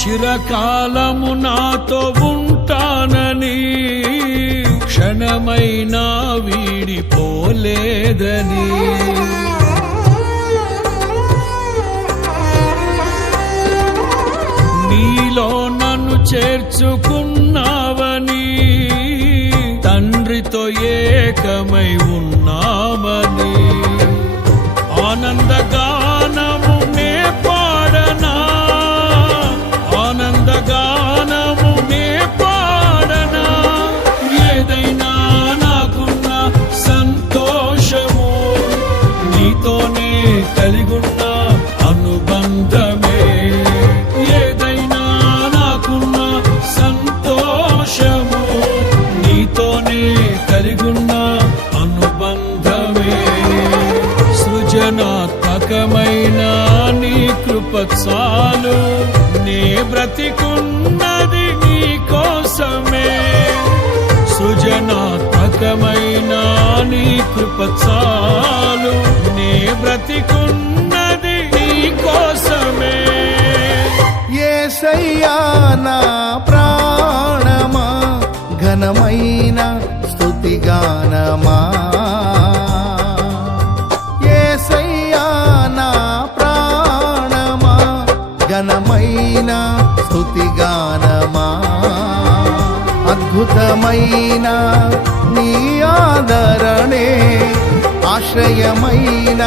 చిరకాలము నాతో ఉంటానని క్షణమైనా వీడిపోలేదని నీలో నన్ను చేర్చుకున్నావని తండ్రితో ఏకమై ఉన్నామని ఆనందగానము నే పాడనా ఆనందగానము నే పాడనా ఏదైనా నాకున్న సంతోషము నీతోనే కలిగున్న అనుబంధమే ఏదైనా నాకున్న సంతోషము నీతోనే కలిగున్న అనుబంధమే సృజనాత్మకమైన నీ కృప చాలు నే బ్రతికున్నది నీ కోసమే సృజనాత్మకమైన నీ కృప చాలు నే బ్రతికున్నది నీ కోసమే యేసయ్యా నా ప్రాణమా ఘనమైన స్తుతిగానమా యేసయ్యా నా ప్రాణమా ఘనమైన స్తుతిగానమా అద్భుతమైన నీ ఆదరణే ఆశ్రయమైన